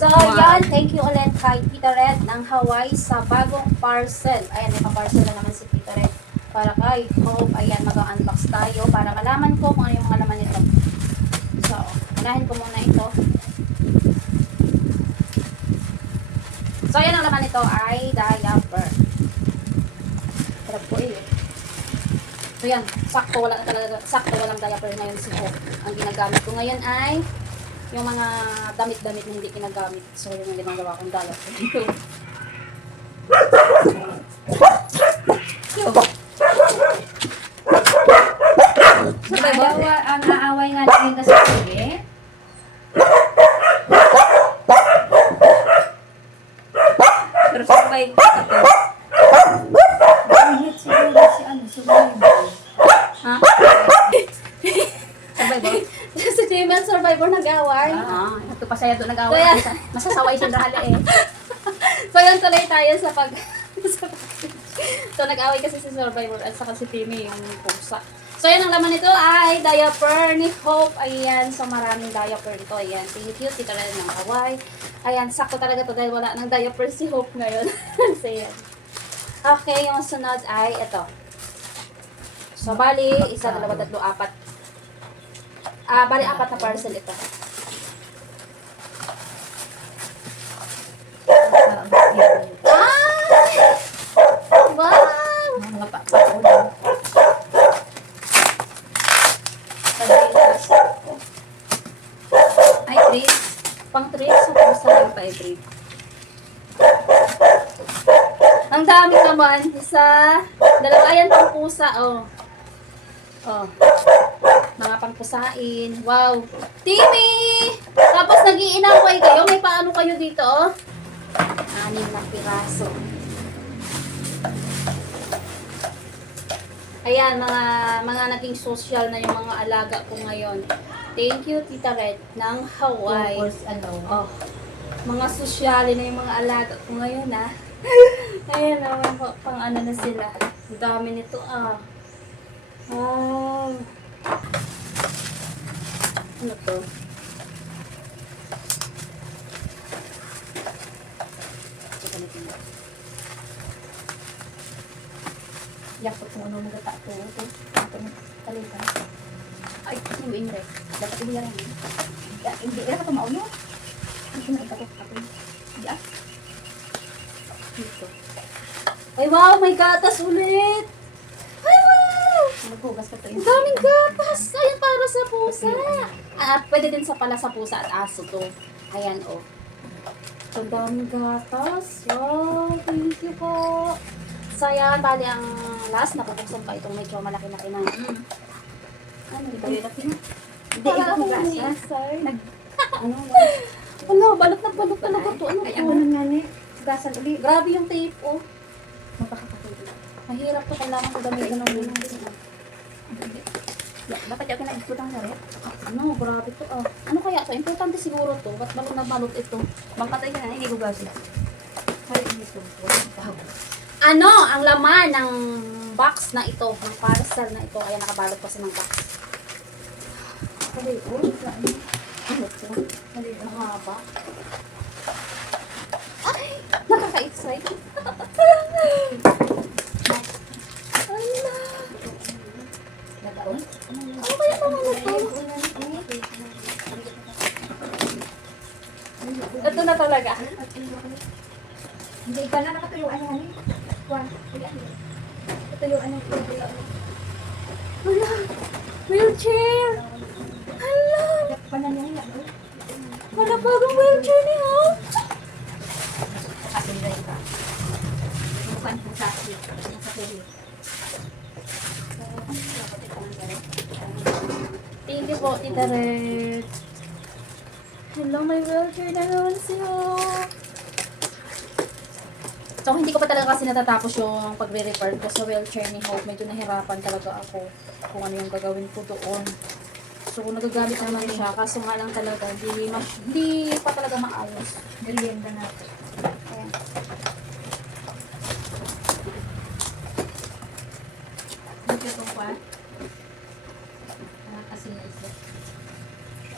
So, yan. Thank you ulit kay Tita Red ng Hawaii sa bagong parcel. Ayan, may pa-parcel na naman si Tita Red para kay Hope. Ayan, mag-unbox tayo para malaman ko kung ano yung mga laman nito. So, unahin ko muna ito. So, yan ang laman nito ay diaper. Sarap po eh. So, yan. Sakto, walang diaper ngayon si Hope. Ang ginagamit ko ngayon ay yung mga damit-damit na hindi ginagamit. So, yung ginagawa kong diaper. Ang aaway nga namin kasi sige. Pero sabay ito. Mahit siguro si ano, survivor. Ha? Survivor? Si Female Survivor nag-away. Ito pa saya doon nag-away. Kaya- Masasaway siya dahil eh. So, yan tuloy tayo sa pag... So, nag-away kasi si Survivor at saka si Timmy, yung pusa. So, yan ang laman nito ay diaper ni Hope. Ayan, so maraming diaper nito. Ayan, thank you, Tita Red ng Hawaii. Ayan, sakto talaga to dahil wala ng diaper si Hope ngayon. So, yan. Okay, yung sunod ay ito. So, bali, isa, dalawa, tatlo, apat. Bali, apat na parcel ito. Wow! Mga pa-ulo. Ay, Chris. Pang trace, so kung saan pa i-trade. Ang dami naman. Isa, dalawa, ayan pang pusa, oh. Oh. Mga pangpusain. Wow. Timmy! Tapos nag-iinaway kayo. May paano kayo dito, oh. 6 na piraso. Ayan, mga naging social na yung mga alaga ko ngayon. Thank you, Tita Red, ng Hawaii. Tapos, ano, Oh, mga sosyali na yung mga alaga ko ngayon, ah. Ayan, pang ano na sila. Ang dami nito, ah. Wow. Ano to? Ito na ito. yakot kung ano magata ko. Ito talitan. Ay, yung inre. Dapat hindi yan. Hindi, ka tumao nyo. Hindi na ito. Hindi Dito. Ay, wow! May gatas ulit! Ay, wow! Maghugas ka ito. Ang daming gatas! Ayan, para sa pusa. Pwede din pala sa pusa at aso to. Ayan, oh. Ang daming gatas. Wow, thank you po. So, yan, bali ang last, napapuksan pa itong medyo malaki-laki na. Ano ito? Hindi, ito hugas. Ano? Wala, balot na balot talaga to. Ano Ay, to? ako nang ngani. Hugasan ulit. Grabe yung tape, oh. Mapakapatuloy. Mahirap to, kailangan ko gamitin ng ganun. Dapat yung kinag-ikutang na rin. Ano, grabe to, ah. Ano kaya to? Importante siguro to. Ba't balot na balot ito? Bangkatay ka na, hindi hugasin. Ay, ito. Ano ang laman ng box na ito, ng parcel na ito? Ayan, nakabalot kasi ng box. Ay, oh. Ano ito? Ang haba. Ay, nakaka-excite. Ala. Nagaon? Ano kaya ito mga ito? Ito na talaga. Hindi ka na nakatuyuan nga ni. Juan, katuyuan ng Ala, wheelchair. Ala, pananyan na. wala bagong wheelchair ni Hope. Kasinday ka. Bukan po sa akin. Sa pili. Thank you po, Tita Red. Hello, may wheelchair na naman si Hope. So, hindi ko pa talaga kasi natatapos yung pagre-repair ko sa wheelchair ni Hope. Medyo nahirapan talaga ako kung ano yung gagawin ko doon. So, nagagamit naman siya. Kaso nga lang talaga, hindi pa talaga maayos. Merienda natin. Ayan. Dito itong kwan. Kasi na isa.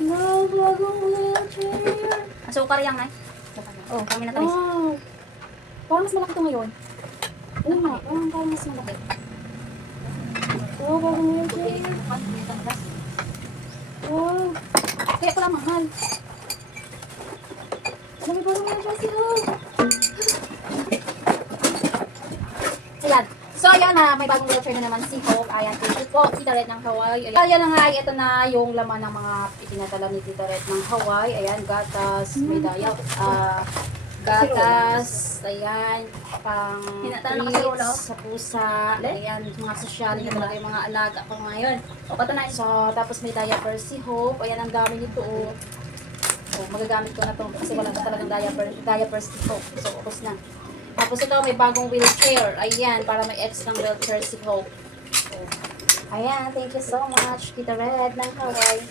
Wow, bagong wheelchair. Asukar yan, ay. Oh, kami na talis. Wow! Parang mas malaki ito ngayon. Oo nga, parang mas malaki. Wow, bagong wheelchair. Wow. Kaya pala mahal. Alam mo, bagong wheelchair siya. Ayan. So, ayan na, may bagong wheelchair na naman si Hope. Ayan, thank you po, Tita Red ng Hawaii. Ayan na nga, ito na yung laman ng mga itinatala ni Tita Red ng Hawaii. Ayan, gatas, may daya, gatas, ayan, pang Hinatala ng treats kaserola, oh. sa pusa, ayan, mga sosyal na talaga yung mga alaga ko ngayon. O, pato na. So, tapos may diaper si Hope, ayan, ang dami nito, oh. So, magagamit ko na to kasi wala pa talagang diaper si Hope. So, ubos na. Tapos ito, may bagong wheelchair. Ayan, para may extra wheelchair si Hope. So, ayan, thank you so much, Tita Red ng Hawaii.